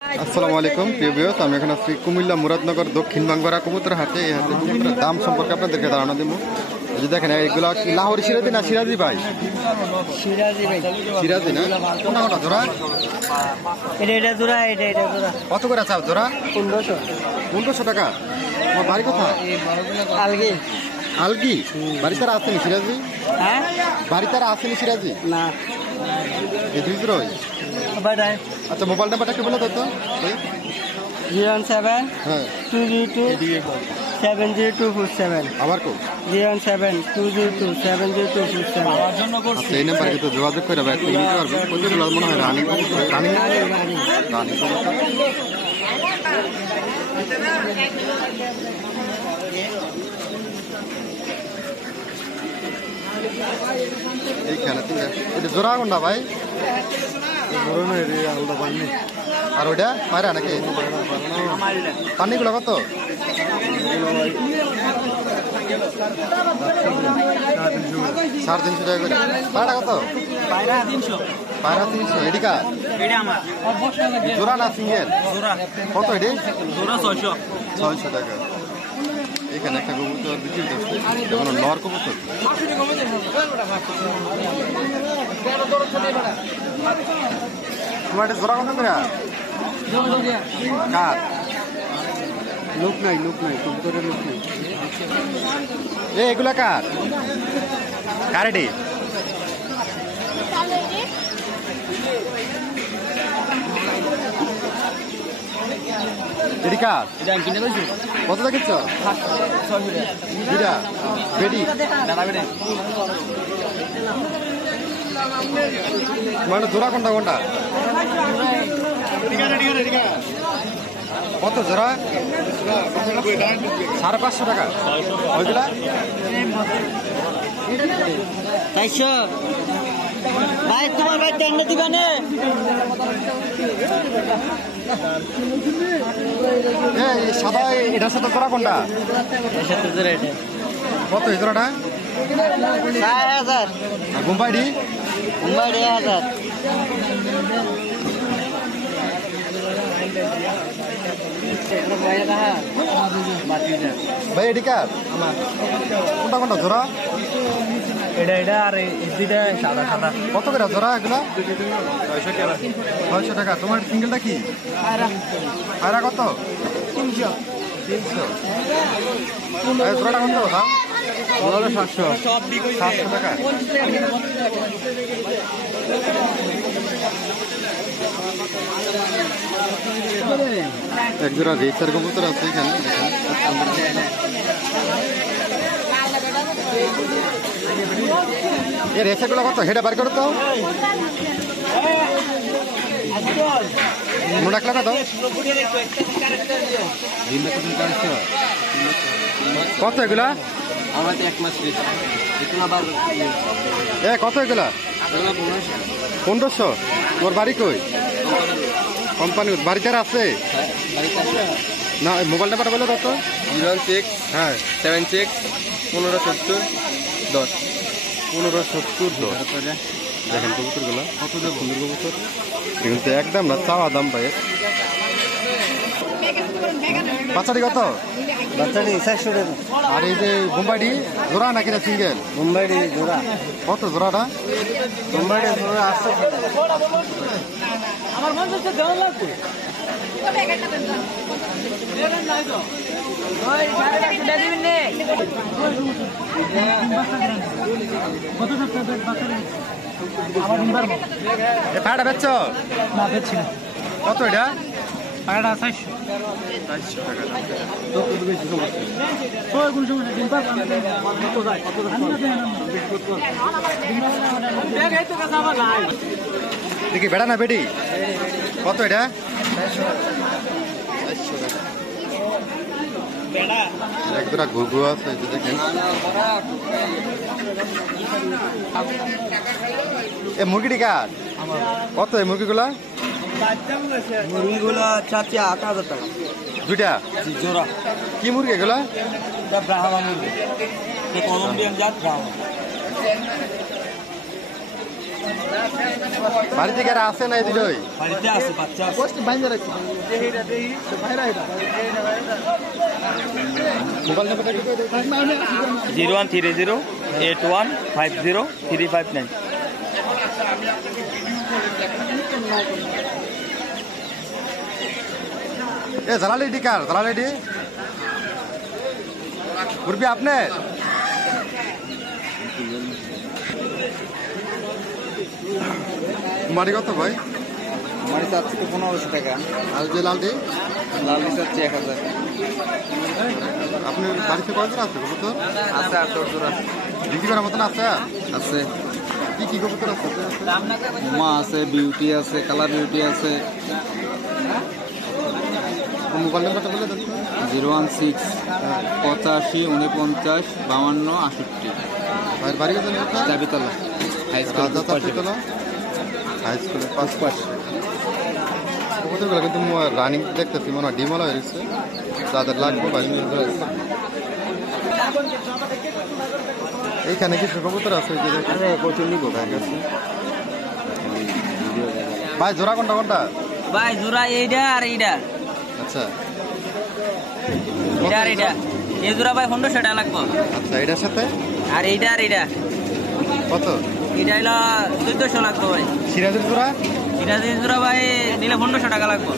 আসসালামু আলাইকুম প্রিয় ভিউয়ার্স, আমি এখন আছি কুমিল্লা মুরাদনগর দক্ষিণ বাংবারা কবুতর হাটে। এই হাটে কবুতরের দাম সম্পর্কে আপনাদেরকে ধারণা দেবো। এই যে দেখেন, এইগুলো কি লাহোরি সিরাজি না সিরাজি ভাই? সিরাজি ভাই, সিরাজি না? কোনটা কোনটা জোড়া? এটা জোড়া, এটা জোড়া। কত করে চাও জোড়া? 1500। 1500 টাকা। আমার বাড়ি কোথায়? আলগি। আলগি? বাড়ি তারা আসেনি সিরাজি? হ্যাঁ, বাড়ি তারা আসেনি সিরাজি? না এই দুই জোড়াই? বাটাই আচ্ছা, মোবাইল নাম্বারটা একটু বলে দাও তো। 017 হ্যাঁ, 202 70247। আবার কো 017 202 70247। আচ্ছা, এই নাম্বারে কিন্তু যোগাযোগ করে ব্যাগ কিনতে পারবেন। কতগুলো মনে হয় রানিং রানিং রানিং এইখানে এটা জোড়া কোনটা ভাই? আর ওইটা পায়রা নাকি? পানিগুলো কত? 350 টাকা করে। পায়রা কত? পায়রা 300। এদিকা জোড়া না সিঙ্গেল? কত এটি? 600 টাকা। এখানে একটা কবুতর বিক্রি করছে, যেমন নর কবুতর। তোমার এটা জোড়া কত করে? কার লোক নাই কবুতরের লোক নাই। এগুলা কার? কার এটি? এটি কার? কত দেখেছ? দুইটা বেডি মানে জোড়া কোনটা কোনটা? কত জোড়া? 550 টাকা। ওইগুলা 400 ভাই, তোমার ভাই টেন্ডে দিবা না? এই সাদা, এটার সাথে জোড়া কোনটা? এর সাথে জোড়া এটা কত এই জোড়াটা? 4000। মুম্বাইডি? মুম্বাই 1000। ভাই এটি কার? কোনটা কোনটা জোড়া? এটা আর এই দুইটা সাদা। কত করে জোড়া এগুলা? 600 টাকা। তোমার সিঙ্গেলটা কি? পায়রা কত? 300। জোড়াটা কত দাম? 700 700 টাকা। এক জোড়া রেসার কবুতর আছে এখানে। এই রেসাগুলো কত? হেডে বার করো তো। রাখলে কত? কত এগুলা? আমার তো 1 মাস কত এগুলা? 1500। তোর বাড়ি কই? কোম্পানি বাড়িতে আছে না? মোবাইল নাম্বারটা বলে দাও তো। 06 হ্যাঁ, 76 1570 10। 1570 10। দেখেন কবুতরগুলো কত সুন্দর কবুতর, কিন্তু একদম না, চাওয়া দাম ভাই। বাচ্চাটি কত? বাচ্চাটি 400 টাকা। আর এই যে বোম্বাইডি জোড়া নাকি না সিঙ্গেল? মুম্বাই জোড়া। কত জোড়াটা? মুম্বাই জোড়া 800 টাকা। আমার মন হচ্ছে দেওয়া লাগবে। পাড়া বেচছ? না, বেচছি না। কত এটা? পাড়াটা 400 টাকা। দেখি বেড়া না বেডি? কত এটা? 400 টাকা। এক দুটা ঘুঘু আছে, এই যে দেখেন। এ মুরগিটি কার? কত এই মুরগিগুলা? মুরগিগুলো চাচ্ছি 8000 টাকা দুইটা। জোড়া। কি মুরগি এগুলা? ব্রাহ্মা মুরগি, কলম্বিয়ান জাত ব্রাহ্মা। বাড়ি থেকে আর আসে নাই দুটোই বাড়িতে আছে বাচ্চা আছে মোবাইল নাম্বারটা কি 01308150359359 এ জালালি ডি কার জালালি ডি মুরবি আপনি মাটি কত ভাই আমার চাচ্ছি তো 1500 টাকা আর যে লালটি লাল চাচ্ছি 1000 আপনি বাড়িতে কয়জন আছে কবুতর আছে 8 জোড়া বিক্রি করার মতন আছে আছে কি কি কবুতর আছে মা আছে বিউটি আছে কালার বিউটি আছে মোবাইল নাম্বারটা বলে দেন 016 85 49 52 68 ভাইয়ের বাড়ি কোথায় আপনার চাবিতলা হাই স্কুল রাজা চাপিতলা হাই স্কুলের পাশ কবুতরগুলো কিন্তু রানিং দেখতেছি মনে হয় ডিমলা হয়ে গেছে যাদের লাগবে এইখানে কিছু কবুতর আছে যে প্রচুর নিব ভাই কাছে ভাই জোড়া কোনটা কোনটা ভাই জোড়া এইটা আর এইটা আচ্ছা এটা আর এইটা এই জোড়া ভাই 1500 টাকা লাগবে আচ্ছা এটার সাথে আর এইটা কত এটা হলো 1400 লাগবে ভাই সিরাজের জোড়া এটা জোড়া ভাই নিলে 1500 টাকা লাগবে